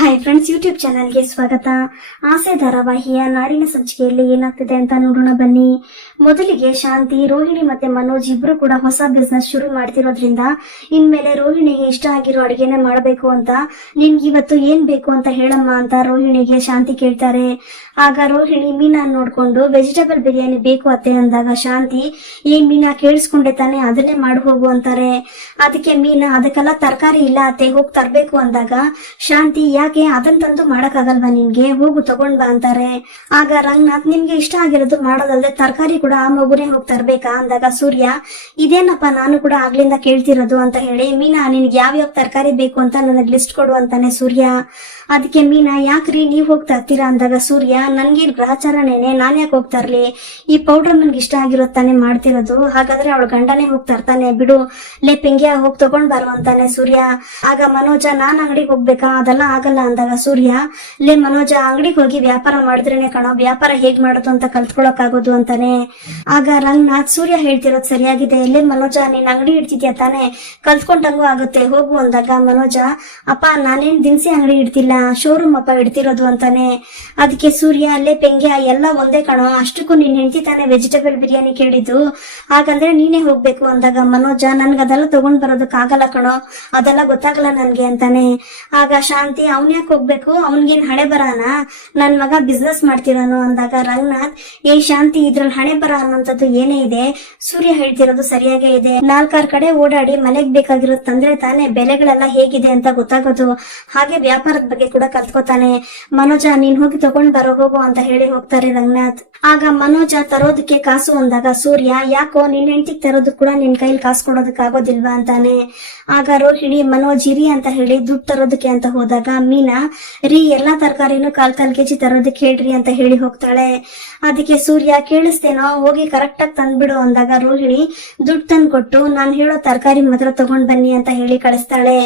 Hi friends, YouTube ಚಾನಲ್ಗೆ ಸ್ವಾಗತ. ಆಸೆ ಧಾರಾವಾಹಿಯ ನಾಡಿನ ಸಂಚಿಕೆಯಲ್ಲಿ ಏನಾಗ್ತಿದೆ ಅಂತ ನೋಡೋಣ ಬನ್ನಿ. ಮೊದಲಿಗೆ ಶಾಂತಿ, ರೋಹಿಣಿ ಮತ್ತೆ ಮನೋಜ್ ಇಬ್ರು ಕೂಡ ಹೊಸ ಬಿಸ್ನೆಸ್ ಶುರು ಮಾಡ್ತಿರೋದ್ರಿಂದ ಇನ್ಮೇಲೆ ರೋಹಿಣಿಗೆ ಇಷ್ಟ ಆಗಿರೋ ಅಡಿಗೆನೆ ಮಾಡಬೇಕು ಅಂತ, ನಿನ್ಗೆ ಇವತ್ತು ಏನ್ ಬೇಕು ಅಂತ ಹೇಳಮ್ಮ ಅಂತ ರೋಹಿಣಿಗೆ ಶಾಂತಿ ಕೇಳ್ತಾರೆ. ಆಗ ರೋಹಿಣಿ ಮೀನಾ ನೋಡ್ಕೊಂಡು ವೆಜಿಟೇಬಲ್ ಬಿರಿಯಾನಿ ಬೇಕು ಅತ್ತೆ ಅಂದಾಗ ಶಾಂತಿ, ಏನ್ ಮೀನಾ ಕೇಳಿಸ್ಕೊಂಡೆ ತಾನೆ, ಅದನ್ನೇ ಮಾಡಿ ಹೋಗು ಅಂತಾರೆ. ಅದಕ್ಕೆ ಮೀನಾ, ಅದಕ್ಕೆಲ್ಲ ತರಕಾರಿ ಇಲ್ಲ ಅತ್ತೆ, ಹೋಗಿ ತರ್ಬೇಕು ಅಂದಾಗ ಶಾಂತಿ, ಯಾಕೆ ಅದನ್ನ ತಂದು ಮಾಡಕ್ಕಾಗಲ್ವಾ ನಿನ್ಗೆ, ಹೋಗು ತಗೊಂಡ್ ಬಾ ಅಂತಾರೆ. ಆಗ ರಂಗನಾಥ್, ನಿಮ್ಗೆ ಇಷ್ಟ ಆಗಿರೋದು ಮಾಡೋದಲ್ದೆ ತರಕಾರಿ ಕೂಡ ಆ ಮಗುನೇ ಹೋಗಿ ತರ್ಬೇಕಾ ಅಂದಾಗ ಸೂರ್ಯ, ಇದೇನಪ್ಪ ನಾನು ಕೂಡ ಆಗ್ಲಿಂದ ಕೇಳ್ತಿರೋದು ಅಂತ ಹೇಳಿ, ಮೀನಾ ನಿನ್ಗೆ ಯಾವ್ಯಾವ ತರಕಾರಿ ಬೇಕು ಅಂತ ನನಗ್ ಲಿಸ್ಟ್ ಕೊಡು ಅಂತಾನೆ ಸೂರ್ಯ. ಅದಕ್ಕೆ ಮೀನಾ, ಯಾಕ್ರಿ ನೀವ್ ಹೋಗಿ ತರ್ತೀರಾ ಅಂದಾಗ ಸೂರ್ಯ, ನನ್ಗೇನ್ ಗ್ರಹಚಾರನೇನೆ, ನಾನ್ ಯಾಕೆ ಹೋಗಿ ತರ್ಲಿ, ಈ ಪೌಡರ್ ನನ್ಗೆ ಇಷ್ಟ ಆಗಿರೋದ್ ತಾನೇ ಮಾಡ್ತಿರೋದು, ಹಾಗಾದ್ರೆ ಅವಳ ಗಂಡನೇ ಹೋಗಿ ತರ್ತಾನೆ ಬಿಡು, ಲೇ ಪೆಂಗ್ಯ ಹೋಗಿ ತಗೊಂಡ್ ಬಾರು ಅಂತಾನೆ ಸೂರ್ಯ. ಆಗ ಮನೋಜ, ನಾನ್ ಅಂಗಡಿಗೆ ಹೋಗ್ಬೇಕಾ, ಅದೆಲ್ಲ ಆಗಲ್ಲ ಅಂದಾಗ ಸೂರ್ಯ, ಲೇ ಮನೋಜ, ಅಂಗಡಿಗೆ ಹೋಗಿ ವ್ಯಾಪಾರ ಮಾಡಿದ್ರೇನೆ ಕಣೋ ವ್ಯಾಪಾರ ಹೇಗ್ ಮಾಡೋದು ಅಂತ ಕಲ್ತ್ಕೊಳಕ್ ಆಗೋದು ಅಂತಾನೆ. ಆಗ ರಂಗನಾಥ್, ಸೂರ್ಯ ಹೇಳ್ತಿರೋದ್ ಸರಿಯಾಗಿದೆ, ಲೇ ಮನೋಜ ನೀನ್ ಅಂಗಡಿ ಇಡ್ತಿದ್ಯಾ ತಾನೆ, ಕಲ್ತ್ಕೊಂಡಂಗೂ ಆಗುತ್ತೆ ಹೋಗು ಅಂದಾಗ ಮನೋಜ, ಅಪ್ಪ ನಾನೇನ್ ದಿನಸಿ ಅಂಗಡಿ ಇಡ್ತಿಲ್ಲ, ಶೋರೂಮ್ ಅಪ್ಪ ಇಡ್ತಿರೋದು ಅಂತಾನೆ. ಅದಕ್ಕೆ ಸೂರ್ಯ, ಅಲ್ಲೇ ಪೆಂಗ್ಯ ಎಲ್ಲ ಒಂದೇ ಕಣೋ, ಅಷ್ಟಕ್ಕೂ ನಿನ್ ಹೆಂಡತಿ ತಾನೆ ವೆಜಿಟೇಬಲ್ ಬಿರಿಯಾನಿ ಕೇಳಿದ್ದು, ಹಾಗಂದ್ರೆ ನೀನೇ ಹೋಗ್ಬೇಕು ಅಂದಾಗ ಮನೋಜ, ನನ್ಗೆ ಅದೆಲ್ಲ ತಗೊಂಡ್ ಬರೋದಕ್ ಆಗಲ್ಲ ಕಣೋ, ಅದೆಲ್ಲ ಗೊತ್ತಾಗಲ್ಲ ನನ್ಗೆ ಅಂತಾನೆ. ಆಗ ಶಾಂತಿ, ಅವ್ನ್ ಯಾಕೆ ಹೋಗ್ಬೇಕು, ಅವ್ನ್ಗೇನ್ ಹಣೆ ಬರಾನ, ನನ್ ಮಗ ಬಿಸ್ನೆಸ್ ಮಾಡ್ತಿರೋನು ಅಂದಾಗ ರಂಗನಾಥ್, ಏ ಶಾಂತಿ, ಇದ್ರಲ್ಲಿ ಹಣೆ ಬರ ಅನ್ನೋಂಥದ್ದು ಏನೇ ಇದೆ, ಸೂರ್ಯ ಹೇಳ್ತಿರೋದು ಸರಿಯಾಗೇ ಇದೆ, 4-6 ಕಡೆ ಓಡಾಡಿ ಮನೆಗ್ ಬೇಕಾಗಿರೋದು ತಂದ್ರೆ ತಾನೇ ಬೆಲೆಗಳೆಲ್ಲ ಹೇಗಿದೆ ಅಂತ ಗೊತ್ತಾಗೋದು, ಹಾಗೆ ವ್ಯಾಪಾರದ ಬಗ್ಗೆ ಕೂಡ ಕಲ್ತ್ಕೋತಾನೆ. ಮನೋಜ, ನೀನ್ ಹೋಗಿ ತಗೊಂಡ್ ಬರೋ ಹೋಗು ಅಂತ ಹೇಳಿ ಹೋಗ್ತಾರೆ ರಂಗನಾಥ್. ಆಗ ಮನೋಜ ತರೋದಕ್ಕೆ ಕಾಸು ಅಂದಾಗ ಸೂರ್ಯ, ಯಾಕೋ ನಿನ್ ಹೆಂಡತಿಗೆ ತರೋದಕ್ ಕೂಡ ನಿನ್ ಕೈಲಿ ಕಾಸು ಕೊಡೋದಕ್ ಆಗೋದಿಲ್ವಾ ಅಂತಾನೆ. ಆಗ ರೋಹಿಣಿ, ಮನೋಜ್ ಇರಿ ಅಂತ ಹೇಳಿ ದುಡ್ಡು ತರೋದಕ್ಕೆ ಅಂತ ಹೋದಾಗ ಮೀನಾ, ರೀ ಎಲ್ಲಾ ತರಕಾರಿನೂ 1/4 ಕೆಜಿ ತರೋದಕ್ಕೆ ಹೇಳ್ರಿ ಅಂತ ಹೇಳಿ ಹೋಗ್ತಾಳೆ. ಅದಕ್ಕೆ ಸೂರ್ಯ, ಕೇಳಿಸ್ತೇನೋ, ಹೋಗಿ ಕರೆಕ್ಟ್ ಆಗಿ ತಂದ್ಬಿಡು ಅಂದಾಗ ರೋಹಿಣಿ ದುಡ್ಡು ತಂದು ಕೊಟ್ಟು, ನಾನ್ ಹೇಳೋ ತರಕಾರಿ ಮಾತ್ರ ತಗೊಂಡ್ ಬನ್ನಿ ಅಂತ ಹೇಳಿ ಕಳಿಸ್ತಾಳೆ.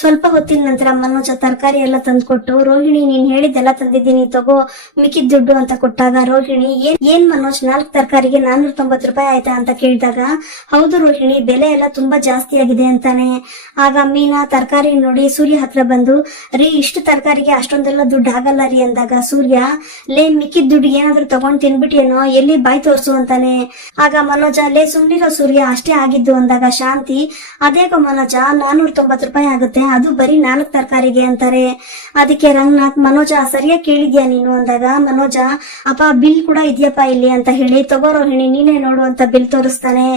ಸ್ವಲ್ಪ ಹೊತ್ತಿನ ನಂತರ ಮನೋಜ ತರಕಾರಿ ಎಲ್ಲ ತಂದ್ಕೊಟ್ಟು, ರೋಹಿಣಿ ನೀನ್ ಹೇಳಿದ್ದೆಲ್ಲ ತಂದಿದ್ದೀನಿ ತಗೋ, ಮಿಕ್ಕಿದ ದುಡ್ಡು ಅಂತ ಕೊಟ್ಟಾಗ ರೋಹಿಣಿ, ಏನ್ ಮನೋಜ್ 4 ತರಕಾರಿಗೆ 490 ರೂಪಾಯಿ ಆಯ್ತಾ ಅಂತ ಕೇಳಿದಾಗ, ಹೌದು ರೋಹಿಣಿ, ಬೆಲೆ ಎಲ್ಲ ತುಂಬಾ ಜಾಸ್ತಿ ಆಗಿದೆ ಅಂತಾನೆ. ಆಗ ಮೀನಾ ತರಕಾರಿ ನೋಡಿ ಸೂರ್ಯ ಹತ್ರ ಬಂದು, ರೀ ಇಷ್ಟು ತರಕಾರಿಗೆ ಅಷ್ಟೊಂದೆಲ್ಲ ದುಡ್ಡು ಆಗಲ್ಲ ರೀ ಅಂದಾಗ ಸೂರ್ಯ, ಲೇ ಮಿಕ್ಕಿದ ದುಡ್ಡು ಏನಾದ್ರು ತಗೊಂಡ್ ತಿನ್ಬಿಟ್ಟಿಯೇನೋ, ಎಲ್ಲಿ ಬಾಯ್ ತೋರ್ಸು ಅಂತಾನೆ. ಆಗ ಮನೋಜ, ಲೇ ಸುಮ್ನಿರೋ ಸೂರ್ಯ, ಅಷ್ಟೇ ಆಗಿದ್ದು ಅಂದಾಗ ಶಾಂತಿ, ಅದೇಗೋ ಮನೋಜ 490 ರೂಪಾಯಿ ಆಗುತ್ತೆ, ಅದು ಬರೀ 4 ತರಕಾರಿಗೆ ಅಂತಾರೆ. ಅದಕ್ಕೆ ರಂಗನಾಥ್, ಮನೋಜ ಸರಿಯಾಗಿ ಕೇಳಿದ್ಯಾ ನೀನು ಅಂದಾಗ ಮನೋಜ, ಅಪ್ಪ ಬಿಲ್ ಕೂಡ ಇದೆಯಪ್ಪ ಇಲ್ಲಿ ಅಂತ ಹೇಳಿ, ತಗೋ ರೋಹಿಣಿ ನೀನೇ ನೋಡು ಅಂತ ಬಿಲ್ ತೋರಿಸ್ತಾನೆ.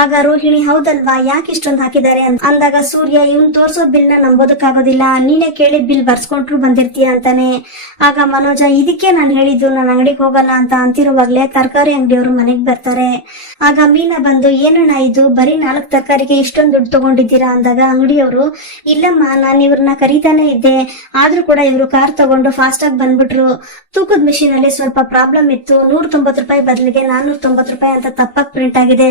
ಆಗ ರೋಹಿಣಿ, ಹೌದಲ್ವಾ, ಯಾಕೆ ಇಷ್ಟೊಂದು ಹಾಕಿದ್ದಾರೆ ಅಂದಾಗ ಸೂರ್ಯ, ಇವ್ನ್ ತೋರ್ಸೋ ಬಿಲ್ ನ ನಂಬೋದಕ್ಕಾಗೋದಿಲ್ಲ, ನೀನೇ ಕೇಳಿದ್ ಬಿಲ್ ಬರ್ಸ್ಕೊಂಡ್ರು ಬಂದಿರ್ತೀಯ ಅಂತಾನೆ. ಆಗ ಮನೋಜ, ಇದಕ್ಕೆ ನಾನು ಹೇಳಿದ್ದು ನಾನು ಅಂಗಡಿಗೆ ಹೋಗಲ್ಲ ಅಂತ ಅಂತಿರುವಾಗ್ಲೇ ತರಕಾರಿ ಅಂಗಡಿಯವರು ಮನೆಗ್ ಬರ್ತಾರೆ. ಆಗ ಮೀನಾ ಬಂದು, ಏನಣ್ಣ ಇದು, ಬರೀ 4 ತರಕಾರಿಗೆ ಇಷ್ಟೊಂದು ದುಡ್ಡು ತಗೊಂಡಿದ್ದೀರಾ ಅಂದಾಗ ಅಂಗಡಿಯವರು, ಇಲ್ಲಮ್ಮ ನಾನು ಇವ್ರನ್ನ ಕರೀತಾನೆ ಇದ್ದೆ, ಆದ್ರೂ ಕೂಡ ಇವರು ಕಾರ್ ತಗೊಂಡು ಫಾಸ್ಟ್ ಆಗಿ ಬಂದ್ಬಿಟ್ರು, ತೂಕದ ಮಿಷಿನ್ ಅಲ್ಲಿ ಸ್ವಲ್ಪ ಪ್ರಾಬ್ಲಮ್ ಇತ್ತು, 190 ರೂಪಾಯಿ ಬದಲಿಗೆ 490 ರೂಪಾಯಿ ಅಂತ ತಪ್ಪಾಗಿ ಪ್ರಿಂಟ್ ಆಗಿದೆ,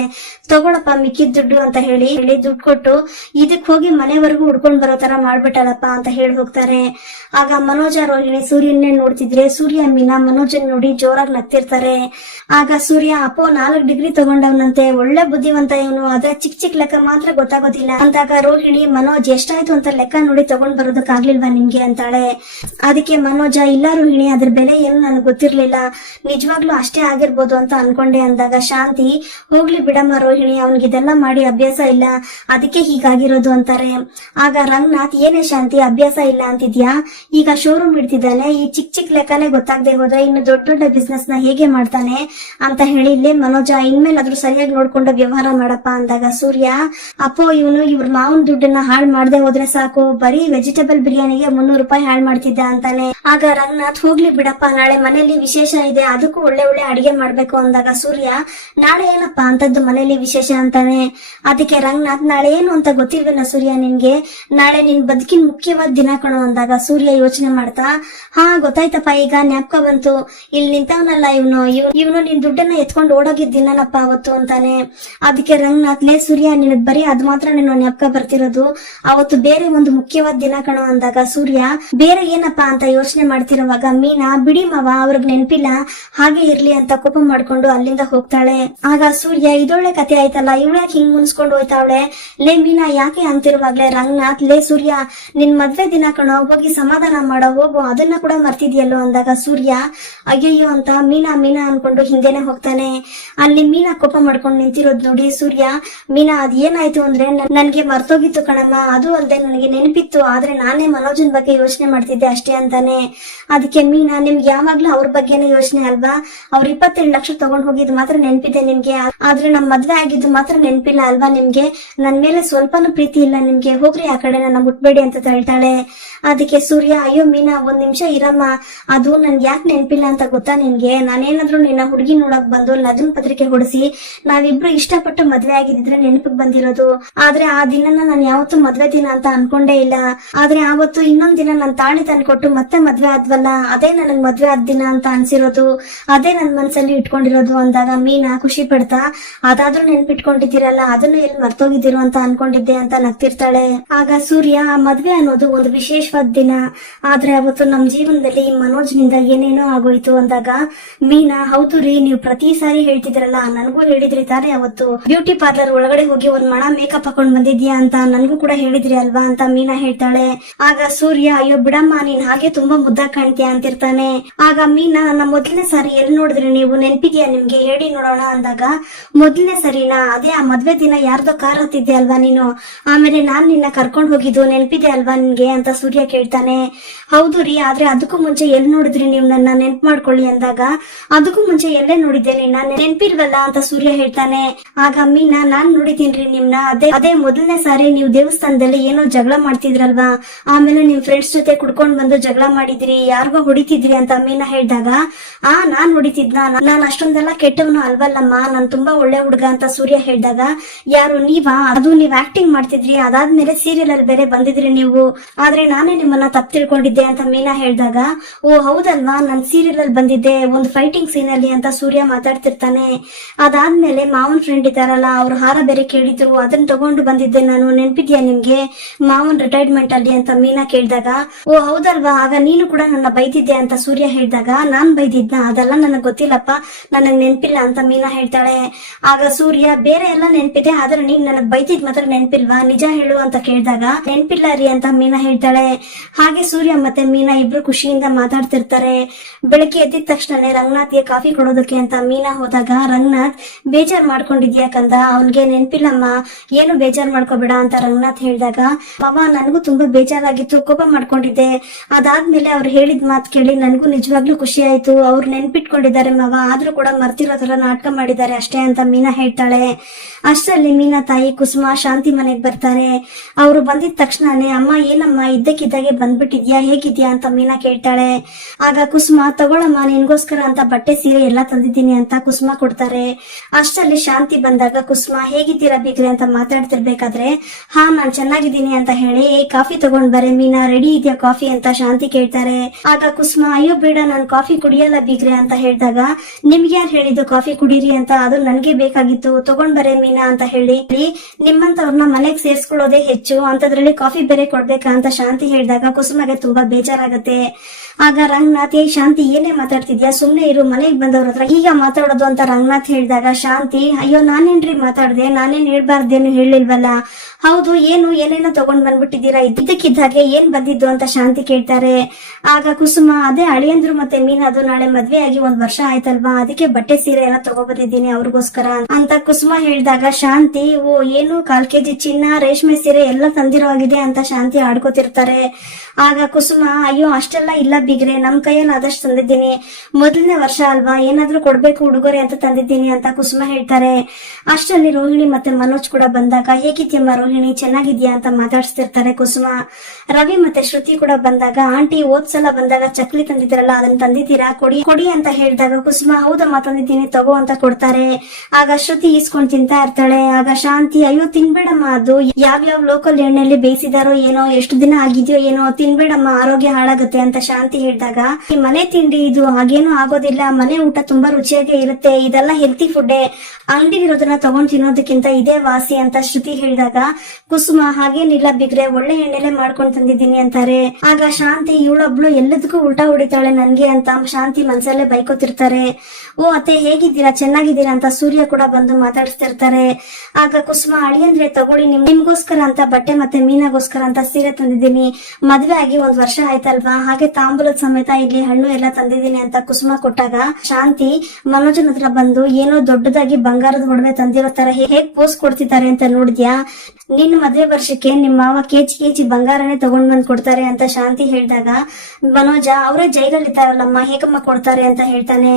ತಗೊಳಪ್ಪ ಮಿಕ್ಕಿದ ದುಡ್ಡು ಅಂತ ಹೇಳಿ ದುಡ್ಡು ಕೊಟ್ಟು, ಇದಕ್ ಹೋಗಿ ಮನೆವರೆಗೂ ಹುಡ್ಕೊಂಡ್ ಬರೋ ತರ ಮಾಡ್ಬಿಟ್ಟಲ್ಲಪ್ಪ ಅಂತ ಹೇಳಿ ಹೋಗ್ತಾರೆ. ಆಗ ಮನೋಜ ರೋಹಿಣಿ ಸೂರ್ಯನ್ನೇ ನೋಡ್ತಿದ್ರೆ ಸೂರ್ಯ ಮೀನಾ ಮನೋಜನ್ ನೋಡಿ ಜೋರಾಗಿ ನಗ್ತಿರ್ತಾರೆ. ಆಗ ಸೂರ್ಯ, ಅಪ್ಪೋ 4 ಡಿಗ್ರಿ ತಗೊಂಡವನಂತೆ, ಒಳ್ಳೆ ಬುದ್ಧಿವಂತ ಇವನು, ಅದ್ರ ಚಿಕ್ಕ ಲೆಕ್ಕ ಮಾತ್ರ ಗೊತ್ತಾಗೋದಿಲ್ಲ ಅಂದಾಗ ರೋಹಿಣಿ, ಮನೋಜ್ ಎಷ್ಟಾಯ್ತು ಅಂತ ಲೆಕ್ಕ ನೋಡಿ ತಗೊಂಡ್ ಬರೋದಕ್ಕಾಗ್ಲಿಲ್ವಾ ನಿಮ್ಗೆ ಅಂತಾಳೆ. ಅದಕ್ಕೆ ಮನೋಜ, ಇಲ್ಲ ರೋಹಿಣಿ, ಅದ್ರ ಬೆಲೆ ಏನು ನನಗೆ ಗೊತ್ತಿರ್ಲಿಲ್ಲ, ನಿಜವಾಗ್ಲೂ ಅಷ್ಟೇ ಆಗಿರ್ಬೋದು ಅಂತ ಅನ್ಕೊಂಡೆ ಅಂದಾಗ ಶಾಂತಿ, ಹೋಗ್ಲಿ ಬಿಡಮ್ಮ ರೋಹಿಣಿ, ಅವನಿಗಿದೆಲ್ಲ ಮಾಡಿ ಅಭ್ಯಾಸ ಇಲ್ಲ, ಅದಕ್ಕೆ ಹೀಗಾಗಿರೋದು ಅಂತಾರೆ. ಆಗ ರಂಗನಾಥ್, ಏನೇ ಶಾಂತಿ ಅಭ್ಯಾಸ ಇಲ್ಲ ಅಂತಿದ್ಯಾ, ಈಗ ಶೋರೂಮ್ ಇಡ್ತಿದ್ದಾನೆ, ಈ ಚಿಕ್ಕ ಲೆಕ್ಕನೇ ಗೊತ್ತಾಗದೆ ಹೋದ್ರೆ ಇನ್ನು ದೊಡ್ಡ ದೊಡ್ಡ ಬಿಸ್ನೆಸ್ ನ ಹೇಗೆ ಮಾಡ್ತಾನೆ ಅಂತ ಹೇಳಿ, ಇಲ್ಲೇ ಮನೋಜ ಇನ್ಮೇಲಾದ್ರೂ ಸರಿಯಾಗಿ ನೋಡ್ಕೊಂಡು ವ್ಯವಹಾರ ಮಾಡಪ್ಪ ಅಂದಾಗ ಸೂರ್ಯ, ಅಪ್ಪೋ ಇವನು ಇವ್ರ ಮಾವನ್ ದುಡ್ಡನ್ನ ಹಾಳು ಮಾಡದೆ ಹೋದ್ರೆ ಸಾಕು, ಬರೀ ವೆಜಿಟೇಬಲ್ ಬಿರಿಯಾನಿಗೆ 300 ರೂಪಾಯಿ ಹಾಳು ಮಾಡ್ತಿದ್ದ ಅಂತಾನೆ. ಆಗ ರಂಗನಾಥ್, ಹೋಗ್ಲಿ ಬಿಡಪ್ಪ, ನಾಳೆ ಮನೇಲಿ ವಿಶೇಷ ಇದೆ, ಅದಕ್ಕೂ ಒಳ್ಳೆ ಒಳ್ಳೆ ಅಡಿಗೆ ಮಾಡ್ಬೇಕು ಅಂದಾಗ ಸೂರ್ಯ, ನಾಳೆ ಏನಪ್ಪಾ ಅಂತದ್ದು ಮನೇಲಿ ವಿಶೇಷ ಅಂತಾನೆ. ಅದಕ್ಕೆ ರಂಗನಾಥ್, ನಾಳೆ ಏನು ಅಂತ ಗೊತ್ತಿಲ್ವೇನ ಸೂರ್ಯ ನಿನ್ಗೆ, ನಾಳೆ ನಿನ್ ಬದುಕಿನ ಮುಖ್ಯವಾದ ದಿನ ಕಣೋ ಅಂದಾಗ ಸೂರ್ಯ ಯೋಚನೆ ಮಾಡ್ತಾ, ಹಾ ಗೊತ್ತಾಯ್ತಪ್ಪ, ಈಗ ಜ್ಞಾಪಕ ಬಂತು, ಇಲ್ಲಿ ನಿಂತವನಲ್ಲ ಇವನು ನಿನ್ ದುಡ್ಡನ್ನ ಎತ್ಕೊಂಡು ಓಡೋಗಿದ್ ದಿನನಪ್ಪ ಅವತ್ತು ಅಂತಾನೆ. ಅದಕ್ಕೆ ರಂಗನಾಥ್, ಲೇ ಸೂರ್ಯ, ನಿನಗ್ ಬರೀ ಅದ್ ಮಾತ್ರ ನಿನ್ನ ಜ್ಞಾಪಕ ಬರ್ತಿರೋದು, ಅವತ್ತು ಬೇರೆ ಒಂದು ಮುಖ್ಯವಾದ ದಿನ ಕಣೋ ಅಂದಾಗ ಸೂರ್ಯ, ಬೇರೆ ಏನಪ್ಪಾ ಅಂತ ಯೋಚನೆ ಮಾಡ್ತಿರುವಾಗ ಮೀನಾ, ಬಿಡಿ ಮಾವ, ಅವ್ರಿಗೆ ನೆನ್ಪಿಲ್ಲ, ಹಾಗೆ ಇರ್ಲಿ ಅಂತ ಕೋಪ ಮಾಡ್ಕೊಂಡು ಅಲ್ಲಿಂದ ಹೋಗ್ತಾಳೆ. ಆಗ ಸೂರ್ಯ, ಇದೊಳ್ಳೆ ಕತೆ ಆಯ್ತಲ್ಲ, ಇವಳ್ಯಾಕೆ ಹಿಂಗ್ ಮುನ್ಸ್ಕೊಂಡು ಹೋಯ್ತಾವಳೆ, ಲೇ ಮೀನಾ ಯಾಕೆ ಅಂತಿರುವಾಗ್ಲೆ ರಂಗನಾಥ್, ಲೇ ಸೂರ್ಯ, ನಿನ್ ಮದ್ವೆ ದಿನ ಕಣೋ, ಹೋಗಿ ಸಮಾಧಾನ ಮಾಡೋ ಹೋಗು, ಅದನ್ನ ಕೂಡ ಮರ್ತಿದ್ಯಲ್ಲೋ ಅಂದಾಗ ಸೂರ್ಯ ಅಯ್ಯಯ್ಯೋ ಅಂತ ಮೀನಾ ಮೀನಾ ಅನ್ಕೊಂಡು ಹಿಂದೆನೆ ಹೋಗ್ತಾನೆ. ಅಲ್ಲಿ ಮೀನಾ ಕೋಪ ಮಾಡ್ಕೊಂಡು ನಿಂತಿರೋದ್ ನೋಡಿ ಸೂರ್ಯ, ಮೀನಾ ಅದ್ ಏನಾಯ್ತು ಅಂದ್ರೆ ನನ್ಗೆ ಮರ್ತೋಗಿತ್ತು ಕಣಮ್ಮ, ಅದು ಅಲ್ದೆ ನನಗೆ ನೆನಪಿತ್ತು, ಆದ್ರೆ ನಾನೇ ಮನೋಜನ್ ಬಗ್ಗೆ ಯೋಚನೆ ಮಾಡ್ತಿದ್ದೆ ಅಷ್ಟೇ ಅಂತಾನೆ. ಅದಕ್ಕೆ ಮೀನಾ, ನಿಮ್ಗೆ ಯಾವಾಗ್ಲೂ ಅವ್ರ ಬಗ್ಗೆನೇ ಯೋಚನೆ ಅಲ್ವಾ, ಅವ್ರ 27 ಲಕ್ಷ ತಗೊಂಡ್ ಹೋಗಿದ್ ಮಾತ್ರ ನೆನ್ಪಿದೆ ನಿಮ್ಗೆ, ಆದ್ರೆ ನಮ್ ಮದ್ವೆ ಆಗಿದ್ದು ಮಾತ್ರ ನೆನ್ಪಿಲ್ಲ ಅಲ್ವಾ ನಿಮ್ಗೆ, ನನ್ ಮೇಲೆ ಸ್ವಲ್ಪನೂ ಪ್ರೀತಿ ಇಲ್ಲ ನಿಮ್ಗೆ, ಹೋಗ್ರಿ ಆ ಕಡೆ ನನ್ನ ಮುಟ್ಬೇಡಿ ಅಂತ ಹೇಳ್ತಾಳೆ. ಅದಕ್ಕೆ ಸೂರ್ಯ, ಅಯ್ಯೋ ಮೀನಾ ಒಂದ್ ನಿಮಿಷ ಇರಮ್ಮ, ಅದು ನನ್ಗೆ ಯಾಕೆ ನೆನ್ಪಿಲ್ಲ ಅಂತ ಗೊತ್ತಾ ನಿನ್ಗೆ, ನಾನೇನಾದ್ರೂ ನಿನ್ನ ಹುಡುಗಿ ನೋಡಕ್ ಬಂದು ಲಗ್ನ ಪತ್ರಿಕೆ ಹೊಡಿಸಿ ನಾವಿಬ್ರು ಇಷ್ಟಪಟ್ಟು ಮದ್ವೆ ಆಗಿದ್ರೆ ನೆನಪಿಗೆ ಬಂದಿರೋದು, ಆದ್ರೆ ಆ ದಿನನ ನಾನು ಯಾವತ್ತೂ ಮದ್ವೆ ದಿನ ಅಂತ ಅನ್ಕೊಂಡೇ ಇಲ್ಲ, ಆದ್ರೆ ಆವತ್ತು ಇನ್ನೊಂದ್ ದಿನ ನನ್ ತಾಳಿ ತಂದ್ಕೊಟ್ಟು ಮತ್ತೆ ಮದ್ವೆ ಆದ್ವಲ್ಲ, ಅದೇ ನನಗ್ ಮದ್ವೆ ಆದ ದಿನ ಅಂತ ಅನ್ಸಿರೋದು, ಅದೇ ನನ್ ಮನ್ಸಲ್ಲಿ ಇಟ್ಕೊಂಡಿರೋದು ಅಂದಾಗ ಮೀನಾ ಖುಷಿ ಪಡ್ತಾ, ಅದಾದ್ರೂ ನೆನ್ಪಿಟ್ಕೊಂಡಿದ್ದೀರಲ್ಲ, ಅದನ್ನು ಎಲ್ಲಿ ಮರ್ತೋಗಿದ್ದೀರೋ ಅಂತ ಅನ್ಕೊಂಡಿದ್ದೆ ಅಂತ ನಗ್ತಿರ್ತಾಳೆ. ಆಗ ಸೂರ್ಯ, ಆ ಮದ್ವೆ ಅನ್ನೋದು ಒಂದು ವಿಶೇಷವಾದ ದಿನ, ಆದ್ರೆ ಅವತ್ತು ನಮ್ ಜೀವನದಲ್ಲಿ ಮನೋಜ್ ನಿಂದ ಏನೇನೋ ಆಗೋಯ್ತು ಅಂದಾಗ ಮೀನಾ, ಹೌದು ರೀ, ನೀವು ಪ್ರತಿ ಸಾರಿ ಹೇಳ್ತಿದ್ರಲ್ಲ, ನನ್ಗೂ ಹೇಳಿದ್ರಿ ತಾನೇ ಅವತ್ತು ಬ್ಯೂಟಿ ಪಾರ್ಲರ್ ಒಳಗಡೆ ಹೋಗಿ ಒಂದ್ ಮಣ ಮೇಕಪ್ ಹಾಕೊಂಡ್ ಬಂದಿದ್ಯಾ ಅಂತ ನನ್ಗೂ ಕೂಡ ಹೇಳಿದ್ರಿ ಅಲ್ವಾ ಅಂತ ಮೀನಾ ಹೇಳ್ತಾಳೆ. ಆಗ ಸೂರ್ಯ, ಅಯ್ಯೋ ಬಿಡಮ್ಮ, ನೀನ್ ಹಾಗೆ ತುಂಬಾ ಮುದ್ದಾಗ್ ಕಾಣ್ತೀಯ ಅಂತಿರ್ತಾನೆ. ಆಗ ಮೀನಾ, ನಮ್ಮ ಮೊದಲನೇ ಸಾರಿ ಎಲ್ಲಿ ನೋಡಿದ್ರಿ ನೀವು, ನೆನ್ಪಿದ್ಯಾ ನಿಮ್ಗೆ, ಹೇಳಿ ನೋಡೋಣ ಅಂದಾಗ, ಮೊದಲನೇ ಸರಿನಾ, ಅದೇ ಆ ಮದ್ವೆ ದಿನ ಯಾರ್ದೋ ಕಾರ್ ಹತ್ತಿದ್ದೆ ಅಲ್ವಾ ನೀನು, ಆಮೇಲೆ ನಾನ್ ನಿನ್ನ ಕರ್ಕೊಂಡ್ ಹೋಗಿದ್ದು ನೆನ್ಪಿದೆ ಅಲ್ವಾ ನಿನ್ಗೆ ಅಂತ ಸೂರ್ಯ ಕೇಳ್ತಾನೆ. ಹೌದು ರೀ, ಆದ್ರೆ ಅದಕ್ಕೂ ಮುಂಚೆ ಎಲ್ಲಿ ನೋಡಿದ್ರಿ ನೀವು ನನ್ನ, ನೆನ್ಪ್ ಮಾಡ್ಕೊಳ್ಳಿ ಅಂದಾಗ, ಅದಕ್ಕೂ ಮುಂಚೆ ಎಲ್ಲೇ ನೋಡಿದ್ದೆ ನಿನ್ನ, ನೆನ್ಪಿರ್ವಲ್ಲ ಅಂತ ಸೂರ್ಯ ಹೇಳ್ತಾನೆ. ಆಗ ಮೀನಾ, ನಾನ್ ನೋಡಿದೀನ್ರಿ ನಿಮ್ನ, ಅದೇ ಮೊದಲನೇ ಸಾರಿ ನೀವು ದೇವಸ್ಥಾನದಲ್ಲಿ ಏನೋ ಜಗಳ ಮಾಡ್ತಿದ್ರಲ್ವಾ, ಆಮೇಲೆ ನಿಮ್ ಫ್ರೆಂಡ್ಸ್ ಜೊತೆ ಕುಡ್ಕೊಂಡ್ ಬಂದು ಜಗಳ ಮಾಡಿದ್ರಿ, ಯಾರಿಗೋ ಹೊಡಿತಿದ್ರಿ ಅಂತ ಮೀನಾ ಹೇಳಿದಾಗ, ನಾನ್ ಹೊಡಿತಿದ್ನ, ನಾನ್ ಅಷ್ಟೊಂದೆಲ್ಲ ಕೆಟ್ಟವನು ಅಲ್ವಲ್ಲಮ್ಮ, ನಾನ್ ತುಂಬಾ ಒಳ್ಳೆ ಹುಡುಗ ಅಂತ ಸೂರ್ಯ ಹೇಳಿದಾಗ, ಯಾರು ನೀವಾ, ಅದು ನೀವ್ ಆಕ್ಟಿಂಗ್ ಮಾಡ್ತಿದ್ರಿ, ಅದಾದ್ಮೇಲೆ ಸೀರಿಯಲ್ ಅಲ್ಲಿ ಬೇರೆ ಬಂದಿದ್ರಿ ನೀವು, ಆದ್ರೆ ನಾನೇ ನಿಮ್ಮನ್ನ ತಪ್ಪು ತಿಳ್ಕೊಂಡಿದ್ದೆ ಅಂತ ಮೀನಾ ಹೇಳಿದಾಗ, ಓ ಹೌದಲ್ವಾ, ನಾನ್ ಸೀರಿಯಲ್ ಅಲ್ಲಿ ಬಂದಿದ್ದೆ ಒಂದು ಫೈಟಿಂಗ್ ಸೀನ್ ಅಲ್ಲಿ ಅಂತ ಸೂರ್ಯ ಮಾತಾಡ್ತಿರ್ತಾನೆ. ಅದಾದ್ಮೇಲೆ ಮಾವನ್ ಫ್ರೆಂಡ್ ಇದ್ದಾರಲ್ಲ, ಅವ್ರ ಹಾರ ಬೇರೆ ಕೇಳಿದ್ರು, ಅದನ್ನ ತಗೊಂಡು ಬಂದಿದ್ದೆ ನಾನು, ನೆನ್ಪಿದ್ಯಾ ನಿಮ್ಗೆ, ಮಾವನ್ ರಿಟೈರ್ಮೆಂಟ್ ಅಲ್ಲಿ ಅಂತ ಮೀನಾ ಕೇಳಿದಾಗ, ಓ ಹೌದಲ್ವಾ, ಆಗ ನೀನು ಕೂಡ ನನ್ನ ಬೈದಿದ್ದೆ ಅಂತ ಸೂರ್ಯ ಹೇಳಿದಾಗ, ನಾನ್ ಬೈದಿದ್ನ, ಅದೆಲ್ಲ ನನಗ್ ಗೊತ್ತಿಲ್ಲಪ್ಪ, ನನಗ್ ನೆನ್ಪಿಲ್ಲ ಅಂತ ಮೀನಾ ಹೇಳ್ತಾಳೆ. ಆಗ ಸೂರ್ಯ, ಬೇರೆ ಎಲ್ಲ ನೆನ್ಪಿದೆ, ಆದ್ರೆ ನೀನ್ ನನಗ್ ಬೈದಿದ್ ಮಾತ್ರ ನೆನ್ಪಿಲ್ವಾ, ನಿಜ ಹೇಳು ಅಂತ ಕೇಳಿದಾಗ, ನೆನ್ಪಿಲ್ಲ ರೀ ಅಂತ ಮೀನಾ ಹೇಳ್ತಾಳೆ. ಹಾಗೆ ಸೂರ್ಯ ಮತ್ತೆ ಮೀನಾ ಇಬ್ರು ಖುಷಿಯಿಂದ ಮಾತಾಡ್ತಿರ್ತಾರೆ. ಬೆಳಗ್ಗೆ ಎದ್ದಿದ ತಕ್ಷಣನೇ ರಂಗನಾಥ್ಗೆ ಕಾಫಿ ಕೊಡೋದಕ್ಕೆ ಅಂತ ಮೀನಾ ಹೋದಾಗ, ರಂಗನಾಥ್ ಬೇಜಾರ್ ಮಾಡ್ಕೊಂಡಿದ್ಯಾ ಕಂದ, ಅವನ್ಗೆ ನೆನ್ಪಿಲ್ಲಮ್ಮ, ಏನು ಬೇಜಾರ್ ಮಾಡ್ಕೋಬೇಡ ಅಂತ ರಂಗನಾಥ್ ಹೇಳಿದಾಗ, ಮಾವ ನನಗೂ ತುಂಬಾ ಬೇಜಾರಾಗಿತ್ತು, ಕೋಪ ಮಾಡ್ಕೊಂಡಿದ್ದೆ, ಅದಾದ್ಮೇಲೆ ಅವ್ರು ಹೇಳಿದ ಮಾತು ಕೇಳಿ ನನ್ಗೂ ನಿಜವಾಗ್ಲೂ ಖುಷಿ ಆಯ್ತು, ಅವ್ರು ನೆನ್ಪಿಟ್ಕೊಂಡಿದ್ದಾರೆ ಮಾವ, ಆದ್ರೂ ಕೂಡ ಮರ್ತಿರೋ ತರ ನಾಟಕ ಮಾಡಿದ್ದಾರೆ ಅಷ್ಟೇ ಅಂತ ಮೀನಾ ಹೇಳ್ತಾಳೆ. ಅಷ್ಟರಲ್ಲಿ ಮೀನಾ ತಾಯಿ ಕುಸುಮ ಶಾಂತಿ ಮನೆಗ್ ಬರ್ತಾರೆ. ಅವ್ರು ಬಂದಿದ ತಕ್ಷಣನೇ, ಅಮ್ಮ ಏನಮ್ಮ ಇದ್ದಕ್ಕಿದ್ದಾಗೆ ಬಂದ್ಬಿಟ್ಟಿದ್ಯಾ, ಹೇಗಿದ್ಯಾ ಅಂತ ಮೀನಾ ಕೇಳ್ತಾಳೆ. ಆಗ ಕುಸುಮ, ತಗೊಳಮ್ಮ ನಿನ್ಗೋಸ್ಕರ ಅಂತ ಬಟ್ಟೆ ಸೀರೆ ಎಲ್ಲಾ ತಂದಿದ್ದೀನಿ ಅಂತ ಕುಸುಮ ಕೊಡ್ತಾರೆ. ಅಷ್ಟರಲ್ಲಿ ಶಾಂತಿ ಬಂದಾಗ, ಕುಸುಮ ಹೇಗಿದ್ದೀರಾ ಬೀಗ್ರೆ ಅಂತ ಮಾತಾಡ್ತಿರ್ಬೇಕಾದ್ರೆ, ನಾನ್ ಚೆನ್ನಾಗಿದ್ದೀನಿ ಅಂತ ಹೇಳಿ, ಕಾಫಿ ತಗೊಂಡ್ ಬರೆ ಮೀನಾ, ರೆಡಿ ಇದೆಯಾ ಕಾಫಿ ಅಂತ ಶಾಂತಿ ಕೇಳ್ತಾರೆ. ಆಗ ಕುಸುಮ, ಅಯ್ಯೋ ಬೇಡ, ನಾನ್ ಕಾಫಿ ಕುಡಿಯಲ್ಲ ಬೀಗ್ರೆ ಅಂತ ಹೇಳಿದಾಗ, ನಿಮ್ಗೆ ಯಾರು ಹೇಳಿದ್ದು ಕಾಫಿ ಕುಡೀರಿ ಅಂತ, ಅದು ನನ್ಗೆ ಬೇಕಾಗಿತ್ತು, ತಗೊಂಡ್ ಬರೆ ಮೀನಾ ಅಂತ ಹೇಳಿ, ನಿಮ್ಮಂತವ್ರನ್ನ ಮನೆಗ್ ಸೇರ್ಸ್ಕೊಳ್ಳೋದೇ ಹೆಚ್ಚು, ಅಂತದ್ರಲ್ಲಿ ಕಾಫಿ ಬೇರೆ ಕೊಡ್ಬೇಕಾ ಅಂತ ಶಾಂತಿ ಹೇಳಿದಾಗ ಕುಸುಮಗೆ ತುಂಬಾ ಬೇಜಾರಾಗತ್ತೆ. ಆಗ ರಂಗನಾಥ್, ಶಾಂತಿ ಏನೇ ಮಾತಾಡ್ತಿದ್ಯಾ, ಸುಮ್ನೆ ಇರು, ಮನೆಗ್ ಬಂದವ್ರ ಹತ್ರ ಈಗ ಮಾತಾಡೋದು ಅಂತ ರಂಗನಾಥ್ ಹೇಳಿದಾಗ, ಶಾಂತಿ, ಅಯ್ಯೋ ನಾನೇನ್ರಿ ಮಾತಾಡ್ದೆ, ನಾನೇನ್ ಹೇಳ್ಬಾರ್ದೇನು ಹೇಳಿಲ್ವಲ್ಲ, ಹೌದು ಏನೇನೋ ತಗೊಂಡ್ ಬಂದ್ಬಿಟ್ಟಿದ್ದೀರಾ, ಇದ್ದಕ್ಕಿದ್ದಾಗೆ ಏನ್ ಬಂದಿದ್ದು ಅಂತ ಶಾಂತಿ ಕೇಳ್ತಾರೆ. ಆಗ ಕುಸುಮ, ಅದೇ ಅಳಿಯಂದ್ರು ಮತ್ತೆ ಮೀನಾದು ನಾಳೆ ಮದ್ವೆ ಆಗಿ 1 ವರ್ಷ ಆಯ್ತಲ್ವಾ, ಅದಕ್ಕೆ ಬಟ್ಟೆ ಸೀರೆ ಎಲ್ಲ ತಗೊಬಂದಿದ್ದೀನಿ ಅವ್ರಿಗೋಸ್ಕರ ಅಂತ ಕುಸುಮ ಹೇಳಿದಾಗ, ಶಾಂತಿ, ಓ ಏನು 1/4 kg ಚಿನ್ನ, ರೇಷ್ಮೆ ಸೀರೆ ಎಲ್ಲ ತಂದಿರೋ ಆಗಿದೆ ಅಂತ ಶಾಂತಿ ಆಡ್ಕೋತಿರ್ತಾರೆ. ಆಗ ಕುಸುಮ, ಅಯ್ಯೋ ಅಷ್ಟೆಲ್ಲ ಇಲ್ಲ ಬಿಗ್ರೆ, ನಮ್ ಕೈಯಲ್ಲಿ ಆದಷ್ಟು ತಂದಿದ್ದೀನಿ, ಮೊದಲನೇ ವರ್ಷ ಅಲ್ವಾ, ಏನಾದ್ರೂ ಕೊಡ್ಬೇಕು ಉಡುಗೊರೆ ಅಂತ ತಂದಿದ್ದೀನಿ ಅಂತ ಕುಸುಮ ಹೇಳ್ತಾರೆ. ಅಷ್ಟರಲ್ಲಿ ರೋಹಿಣಿ ಮತ್ತೆ ಮನೋಜ್ ಕೂಡ ಬಂದಾಗ, ಹೇಗಿದ್ಯಮ್ಮ ರೋಹಿಣಿ, ಚೆನ್ನಾಗಿದ್ಯಾ ಅಂತ ಮಾತಾಡ್ಸ್ತಿರ್ತಾರೆ ಕುಸುಮ. ರವಿ ಮತ್ತೆ ಶ್ರುತಿ ಕೂಡ ಬಂದಾಗ, ಆಂಟಿ ಹೋದ್ಸಲ ಬಂದಾಗ ಚಕ್ಲಿ ತಂದಿದ್ರಲ್ಲ, ಅದನ್ನ ತಂದಿದ್ದೀರಾ, ಕೊಡಿ ಅಂತ ಹೇಳಿದಾಗ ಕುಸುಮ, ಹೌದಮ್ಮ ತಂದಿದ್ದೀನಿ ತಗೋ ಅಂತ ಕೊಡ್ತಾರೆ. ಆಗ ಶ್ರುತಿ ಈಸ್ಕೊಂಡ್ ತಿಂತಾ ಇರ್ತಾಳೆ. ಆಗ ಶಾಂತಿ, ಅಯ್ಯೋ ತಿನ್ಬೇಡಮ್ಮ, ಅದು ಯಾವ್ಯಾವ ಲೋಕಲ್ ಎಣ್ಣೆಯಲ್ಲಿ ಬೇಯಿಸಿದಾರೋ ಏನೋ, ಎಷ್ಟು ದಿನ ಆಗಿದ್ಯೋ ಏನೋ, ತಿನ್ಬೇಡಮ್ಮ, ಆರೋಗ್ಯ ಹಾಳಾಗುತ್ತೆ ಅಂತ ಶಾಂತಿ ಹೇಳಿದಾಗ, ಈ ಮನೆ ತಿಂಡಿ ಇದು ಹಾಗೇನು ಆಗೋದಿಲ್ಲ, ಮನೆ ಊಟ ತುಂಬಾ ರುಚಿಯಾಗಿ ಇರುತ್ತೆ, ಇದೆಲ್ಲ ಹೆಲ್ತಿ ಫುಡ್ಡೇ, ಅಂಗಡಿಗಿರೋದನ್ನ ತಗೊಂಡ್ ತಿನ್ನೋದಕ್ಕಿಂತ ಇದೇ ವಾಸಿ ಅಂತ ಶ್ರುತಿ ಹೇಳಿದಾಗ, ಕುಸುಮ, ಹಾಗೇನಿಲ್ಲ ಬಿಗ್ರೆ, ಒಳ್ಳೆ ಎಣ್ಣೆಲೆ ಮಾಡ್ಕೊಂಡ್ ತಂದಿದ್ದೀನಿ ಅಂತಾರೆ. ಆಗ ಶಾಂತಿ, ಇವಳೊಬ್ಳು ಎಲ್ಲದಕ್ಕೂ ಉಲ್ಟಾ ಹೊಡಿತಾಳೆ ನನ್ಗೆ ಅಂತ ಶಾಂತಿ ಮನ್ಸಲ್ಲೇ ಬೈಕೋತಿರ್ತಾರೆ. ಓ ಅತ್ತೆ ಹೇಗಿದ್ದೀರಾ, ಚೆನ್ನಾಗಿದ್ದೀರಾ ಅಂತ ಸೂರ್ಯ ಕೂಡ ಬಂದು ಮಾತಾಡಿಸ್ತಿರ್ತಾರೆ. ಆಗ ಕುಸುಮ, ಅಳಿಯಂದ್ರೆ ತಗೊಳ್ಳಿ, ನಿಮ್ಗೋಸ್ಕರ ಅಂತ ಬಟ್ಟೆ ಮತ್ತೆ ಮೀನಾಗೋಸ್ಕರ ಅಂತ ಸೀರೆ ತಂದಿದ್ದೀನಿ, ಮದ್ವೆ ಆಗಿ 1 ವರ್ಷ ಆಯ್ತಲ್ವಾ, ಹಾಗೆ ತಾಂಬೂಲದ ಸಮೇತ ಇಲ್ಲಿ ಹಣ್ಣು ಎಲ್ಲ ತಂದಿದ್ದೀನಿ ಅಂತ ಕುಸುಮ ಕೊಟ್ಟಾಗ ಶಾಂತಿ ಮನೋಜನ್ ಹತ್ರ ಬಂದು ಏನೋ ದೊಡ್ಡದಾಗಿ ಬಂಗಾರದ ಒಡವೆ ತಂದಿರೋ ತರ ಹೇಗ್ ಪೋಸ್ ಕೊಡ್ತಿದ್ದಾರೆ ಅಂತ ನೋಡಿದ್ಯಾ, ನಿನ್ ಮದ್ವೆ ವರ್ಷಕ್ಕೆ ನಿಮ್ಮ ಮಾವ ಕೆಜಿ ಬಂಗಾರನೇ ತಗೊಂಡ್ ಬಂದ್ ಕೊಡ್ತಾರೆ ಅಂತ ಶಾಂತಿ ಹೇಳಿದಾಗ ಮನೋಜ ಅವರೇ ಜೈಲಲ್ಲಿ ಇದ್ದಾರಲ್ಲಮ್ಮ ಹೇಗಮ್ಮ ಕೊಡ್ತಾರೆ ಅಂತ ಹೇಳ್ತಾನೆ.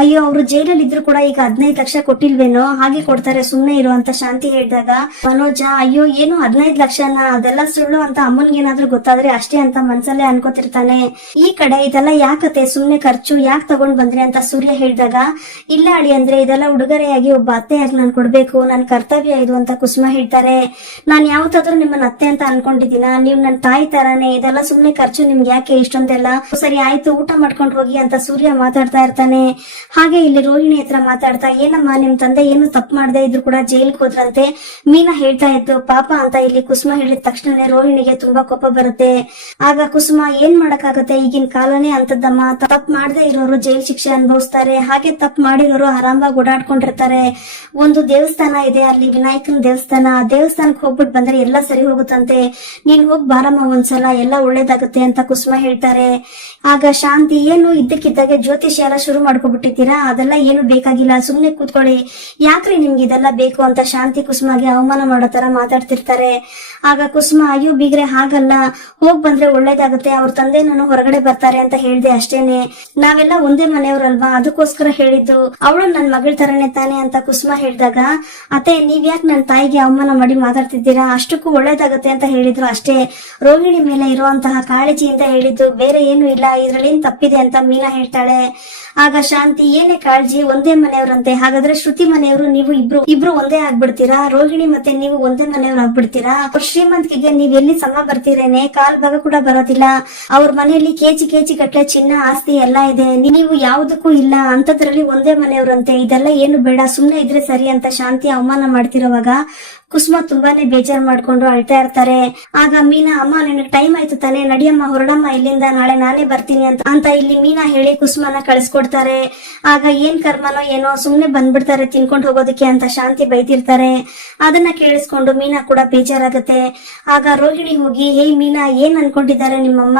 ಅಯ್ಯೋ ಅವ್ರು ಜೈಲಲ್ಲಿ ಇದ್ರು ಕೂಡ ಈಗ 15 ಲಕ್ಷ ಕೊಟ್ಟಿಲ್ವೇನೋ, ಹಾಗೆ ಕೊಡ್ತಾರೆ ಸುಮ್ನೆ ಇರೋ ಅಂತ ಶಾಂತಿ ಹೇಳಿದಾಗ ಮನೋಜ ಅಯ್ಯೋ ಏನು 15 ಲಕ್ಷನ, ಅದೆಲ್ಲ ಸುಳ್ಳು ಅಂತ ಅಮ್ಮನ್ಗೆ ಏನಾದ್ರೂ ಗೊತ್ತಾದ್ರೆ ಅಷ್ಟೇ ಅಂತ ಮನ್ಸಲ್ಲೇ ಅನ್ಕೋತಿರ್ತಾನೆ. ಈ ಕಡೆ ಇದೆಲ್ಲ ಯಾಕತೆ ಸುಮ್ನೆ ಖರ್ಚು ಯಾಕೆ ತಗೊಂಡ್ ಬಂದ್ರಿ ಅಂತ ಸೂರ್ಯ ಹೇಳಿದಾಗ ಇಲ್ಲ ಅಡಿ ಅಂದ್ರೆ ಇದೆಲ್ಲ ಉಡುಗೊರೆಯಾಗಿ ಒಬ್ಬ ಅತ್ತೆಯಾಗಿ ನಾನ್ ಕೊಡ್ಬೇಕು, ನನ್ ಕರ್ತವ್ಯ ಇದು ಅಂತ ಕುಸುಮ ಹೇಳ್ತಾರೆ. ನಾನ್ ಯಾವತ್ತಾದ್ರೂ ನಿಮ್ಮನ್ನ ಅತ್ತೆ ಅಂತ ಅನ್ಕೊಂಡಿದ್ದೀನ, ನೀವ್ ನನ್ ತಾಯಿ ತರಾನೇ, ಇದೆಲ್ಲ ಸುಮ್ನೆ ಖರ್ಚು ನಿಮ್ಗೆ ಯಾಕೆ ಇಷ್ಟೊಂದೆಲ್ಲ, ಸರಿ ಆಯ್ತು ಊಟ ಮಾಡ್ಕೊಂಡು ಹೋಗಿ ಅಂತ ಸೂರ್ಯ ಮಾತಾಡ್ತಾ ಇರ್ತಾನೆ. ಹಾಗೆ ಇಲ್ಲಿ ರೋಹಿಣಿ ಹತ್ರ ಮಾತಾಡ್ತಾ ಏನಮ್ಮ ನಿಮ್ ತಂದೆ ಏನು ತಪ್ಪು ಮಾಡದೆ ಇದ್ರು ಕೂಡ ಜೈಲ್ಗೆ ಹೋದ್ರಂತೆ, ಮೀನಾ ಹೇಳ್ತಾ ಇತ್ತು ಪಾಪ ಅಂತ ಇಲ್ಲಿ ಕುಸುಮ ಹೇಳಿದ ತಕ್ಷಣನೇ ರೋಹಿಣಿಗೆ ತುಂಬಾ ಕೋಪ ಬರುತ್ತೆ. ಆಗ ಕುಸುಮ ಏನ್ ಮಾಡಕ್ಕಾಗತ್ತೆ, ಈಗಿನ ಕಾಲನೇ ಅಂತದ್ದಮ್ಮ, ತಪ್ಪು ಮಾಡದೆ ಇರೋರು ಜೈಲ್ ಶಿಕ್ಷೆ ಅನುಭವಿಸ್ತಾರೆ, ಹಾಗೆ ತಪ್ಪು ಮಾಡಿರೋರು ಆರಾಮಾಗಿ ಓಡಾಡ್ಕೊಂಡಿರ್ತಾರೆ. ಒಂದು ದೇವಸ್ಥಾನ ಇದೆ ಅಲ್ಲಿ, ವಿನಾಯಕನ ದೇವಸ್ಥಾನ, ದೇವಸ್ಥಾನಕ್ಕೆ ಹೋಗ್ಬಿಟ್ಟು ಬಂದ್ರೆ ಎಲ್ಲ ಸರಿ ಹೋಗುತ್ತಂತೆ, ನೀನ್ ಹೋಗ್ ಬಾರಮ್ಮ ಒಂದ್ಸಲ ಎಲ್ಲ ಒಳ್ಳೇದಾಗುತ್ತೆ ಅಂತ ಕುಸುಮ ಹೇಳ್ತಾರೆ. ಆಗ ಶಾಂತಿ ಏನು ಇದ್ದಕ್ಕಿದ್ದಾಗೆ ಜ್ಯೋತಿಷ್ಯ ಎಲ್ಲ ಶುರು ಮಾಡ್ಕೊಬಿಟ್ಟಿದ್ದೀರಾ, ಅದೆಲ್ಲ ಏನು ಬೇಕಾಗಿಲ್ಲ ಸುಮ್ನೆ ಕೂತ್ಕೊಳ್ಳಿ, ಯಾಕ್ರಿ ನಿಮ್ಗೆ ಇದೆಲ್ಲ ಬೇಕು ಅಂತ ಶಾಂತಿ ಕುಸುಮಗೆ ಅವಮಾನ ಮಾಡೋ ತರ ಮಾತಾಡ್ತಿರ್ತಾರೆ. ಆಗ ಕುಸುಮ ಅಯ್ಯೋ ಬೀಗ್ರೆ ಹಾಗಲ್ಲ, ಹೋಗ್ ಬಂದ್ರೆ ಒಳ್ಳೇದಾಗುತ್ತೆ, ಅವ್ರ ತಂದೆ ನಾನು ಹೊರಗಡೆ ಬರ್ತಾರೆ ಅಂತ ಹೇಳ್ದೆ ಅಷ್ಟೇನೆ, ನಾವೆಲ್ಲ ಒಂದೇ ಮನೆಯವ್ರಲ್ವಾ ಅದಕ್ಕೋಸ್ಕರ ಹೇಳಿದ್ದು, ಅವಳು ನನ್ ಮಗಳ ತರನೇ ತಾನೆ ಅಂತ ಕುಸುಮ ಹೇಳಿದಾಗ ಅತ್ತೆ ನೀವ್ ಯಾಕೆ ನನ್ ತಾಯಿಗೆ ಅವಮಾನ ಮಾಡಿ ಮಾತಾಡ್ತಿದ್ದೀರಾ, ಅಷ್ಟಕ್ಕೂ ಒಳ್ಳೇದಾಗತ್ತೆ ಅಂತ ಹೇಳಿದ್ರು ಅಷ್ಟೇ, ರೋಹಿಣಿ ಮೇಲೆ ಇರುವಂತಹ ಕಾಳಜಿಯಿಂದ ಹೇಳಿದ್ದು, ಬೇರೆ ಏನು ಇಲ್ಲ, ಇದ್ರಲ್ಲಿ ಏನ್ ತಪ್ಪಿದೆ ಅಂತ ಮೀನಾ ಹೇಳ್ತಾಳೆ. ಆಗ ಶಾಂತಿ ಏನೇ ಕಾಳಜಿ, ಒಂದೇ ಮನೆಯವ್ರಂತೆ, ಹಾಗಾದ್ರೆ ಶ್ರುತಿ ಮನೆಯವರು ನೀವು ಇಬ್ರು ಒಂದೇ ಆಗ್ಬಿಡ್ತೀರಾ, ರೋಹಿಣಿ ಮತ್ತೆ ನೀವು ಒಂದೇ ಮನೆಯವ್ರು ಆಗ್ಬಿಡ್ತೀರಾ, ಅವ್ರ ಶ್ರೀಮಂತಿಗೆ ನೀವ್ ಎಲ್ಲಿ ಸಮ ಬರ್ತೀರೇನೆ, ಕಾಲ್ ಭಾಗ ಕೂಡ ಬರೋದಿಲ್ಲ, ಅವ್ರ ಮನೆಯಲ್ಲಿ ಕೆಜಿ ಗಟ್ಲೆ ಚಿನ್ನ ಆಸ್ತಿ ಎಲ್ಲ ಇದೆ, ನೀವು ಯಾವುದಕ್ಕೂ ಇಲ್ಲ, ಅಂತದ್ರಲ್ಲಿ ಒಂದೇ ಮನೆಯವ್ರಂತೆ, ಇದೆಲ್ಲ ಏನು ಬೇಡ ಸುಮ್ನೆ ಇದ್ರೆ ಸರಿ ಅಂತ ಶಾಂತಿ ಅವಮಾನ ಮಾಡ್ತಿರೋವಾಗ ಕುಸುಮ ತುಂಬಾನೇ ಬೇಜಾರ್ ಮಾಡ್ಕೊಂಡು ಅಳ್ತಾ ಇರ್ತಾರೆ. ಆಗ ಮೀನಾ ಅಮ್ಮ ನಿನಗೆ ಟೈಮ್ ಆಯ್ತು ತಾನೆ, ನಡಿಯಮ್ಮ ಹೊರಡಮ್ಮ ಇಲ್ಲಿಂದ, ನಾಳೆ ನಾನೇ ಬರ್ತೀನಿ ಅಂತ ಇಲ್ಲಿ ಮೀನಾ ಹೇಳಿ ಕುಸುಮನ ಕಳಿಸ್ಕೊಡ್ತಾರೆ. ಆಗ ಏನ್ ಕರ್ಮನೋ ಏನೋ ಸುಮ್ನೆ ಬಂದ್ಬಿಡ್ತಾರೆ ತಿನ್ಕೊಂಡು ಹೋಗೋದಕ್ಕೆ ಅಂತ ಶಾಂತಿ ಬೈತಿರ್ತಾರೆ. ಅದನ್ನ ಕೇಳಿಸ್ಕೊಂಡು ಮೀನಾ ಕೂಡ ಬೇಜಾರಾಗತ್ತೆ. ಆಗ ರೋಹಿಣಿ ಹೋಗಿ ಹೇ ಮೀನಾ ಏನ್ ಅನ್ಕೊಂಡಿದ್ದಾರೆ ನಿಮ್ಮಮ್ಮ,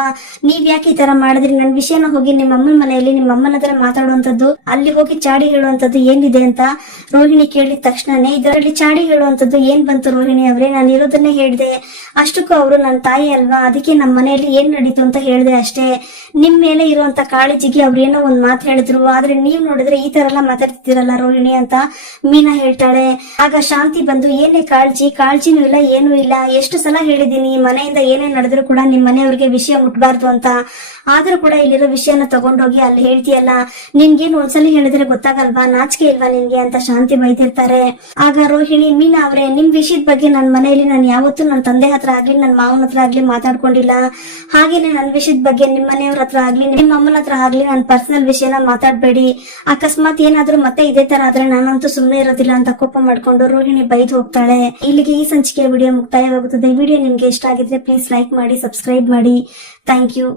ನೀವ್ ಯಾಕೆ ಈ ತರ ಮಾಡಿದ್ರಿ, ನನ್ ವಿಷಯನ ಹೋಗಿ ನಿಮ್ಮಮ್ಮನ ಮನೆಯಲ್ಲಿ ನಿಮ್ಮಮ್ಮನ ಹತ್ರ ಮಾತಾಡುವಂತದ್ದು, ಅಲ್ಲಿ ಹೋಗಿ ಚಾಡಿ ಹೇಳುವಂತದ್ದು ಏನಿದೆ ಅಂತ ರೋಹಿಣಿ ಕೇಳಿದ ತಕ್ಷಣನೇ ಇದರಲ್ಲಿ ಚಾಡಿ ಹೇಳುವಂತದ್ದು ಏನ್ ಬಂತು ರೋಹಿಣಿ ಅವ್ರೆ, ನಾನು ಇರೋದನ್ನೇ ಹೇಳ್ದೆ, ಅಷ್ಟಕ್ಕೂ ಅವರು ನನ್ನ ತಾಯಿ ಅಲ್ವಾ, ಅದಕ್ಕೆ ನಮ್ಮ ಮನೆಯಲ್ಲಿ ಏನ್ ನಡೀತು ಅಂತ ಹೇಳ್ದೆ ಅಷ್ಟೇ, ನಿಮ್ ಮೇಲೆ ಇರುವಂತ ಕಾಳಜಿಗೆ ಅವ್ರೇನೋ ಒಂದ್ ಮಾತು ಹೇಳಿದ್ರು, ಆದ್ರೆ ನೀವ್ ನೋಡಿದ್ರೆ ಈ ತರ ಎಲ್ಲ ಮಾತಾಡ್ತಿದ್ದೀರಲ್ಲ ರೋಹಿಣಿ ಅಂತ ಮೀನಾ ಹೇಳ್ತಾಳೆ. ಆಗ ಶಾಂತಿ ಬಂದು ಏನೇ ಕಾಳಜಿನೂ ಇಲ್ಲ ಏನೂ ಇಲ್ಲ, ಎಷ್ಟು ಸಲ ಹೇಳಿದೀನಿ ಮನೆಯಿಂದ ಏನೇ ನಡೆದ್ರು ಕೂಡ ನಿಮ್ ಮನೆಯವ್ರಿಗೆ ವಿಷಯ ಮುಟ್ಬಾರ್ದು ಅಂತ, ಆದ್ರೂ ಕೂಡ ಇಲ್ಲಿರೋ ವಿಷಯನ ತಗೊಂಡೋಗಿ ಅಲ್ಲಿ ಹೇಳ್ತೀಯಲ್ಲ, ನಿನ್ಗೇನು ಒಂದ್ಸಲಿ ಹೇಳಿದ್ರೆ ಗೊತ್ತಾಗಲ್ವಾ, ನಾಚಿಕೆ ಇಲ್ವಾ ನಿನ್ಗೆ ಅಂತ ಶಾಂತಿ ಬೈತಿರ್ತಾರೆ. ಆಗ ರೋಹಿಣಿ ಮೀನಾ ಅವ್ರೆ ನಿಮ್ ವಿಷಯದ ಬಗ್ಗೆ ನನ್ನ ಮನೆಯಲ್ಲಿ ನಾನು ಯಾವತ್ತೂ ನನ್ನ ತಂದೆ ಹತ್ರ ಆಗ್ಲಿ ನನ್ನ ಮಾವನ ಹತ್ರ ಆಗ್ಲಿ ಮಾತಾಡ್ಕೊಂಡಿಲ್ಲ, ಹಾಗೇನೆ ನನ್ನ ವಿಷಯದ ಬಗ್ಗೆ ನಿಮ್ ಮನೆಯವ್ರ ಹತ್ರ ಆಗ್ಲಿ ನಿಮ್ಮ ಅಮ್ಮನ ಹತ್ರ ಆಗ್ಲಿ ನನ್ನ ಪರ್ಸನಲ್ ವಿಷಯನ ಮಾತಾಡ್ಬೇಡಿ, ಅಕಸ್ಮಾತ್ ಏನಾದ್ರೂ ಮತ್ತೆ ಇದೇ ತರ ಆದ್ರೆ ನಾನಂತೂ ಸುಮ್ಮನೆ ಇರೋದಿಲ್ಲ ಅಂತ ಕೋಪ ಮಾಡ್ಕೊಂಡು ರೋಹಿಣಿ ಬೈದು ಹೋಗ್ತಾಳೆ. ಇಲ್ಲಿಗೆ ಈ ಸಂಚಿಕೆಯ ವಿಡಿಯೋ ಮುಕ್ತಾಯವಾಗುತ್ತದೆ. ವಿಡಿಯೋ ನಿಮ್ಗೆ ಇಷ್ಟ ಆಗಿದ್ರೆ ಪ್ಲೀಸ್ ಲೈಕ್ ಮಾಡಿ, ಸಬ್ಸ್ಕ್ರೈಬ್ ಮಾಡಿ. Thank you.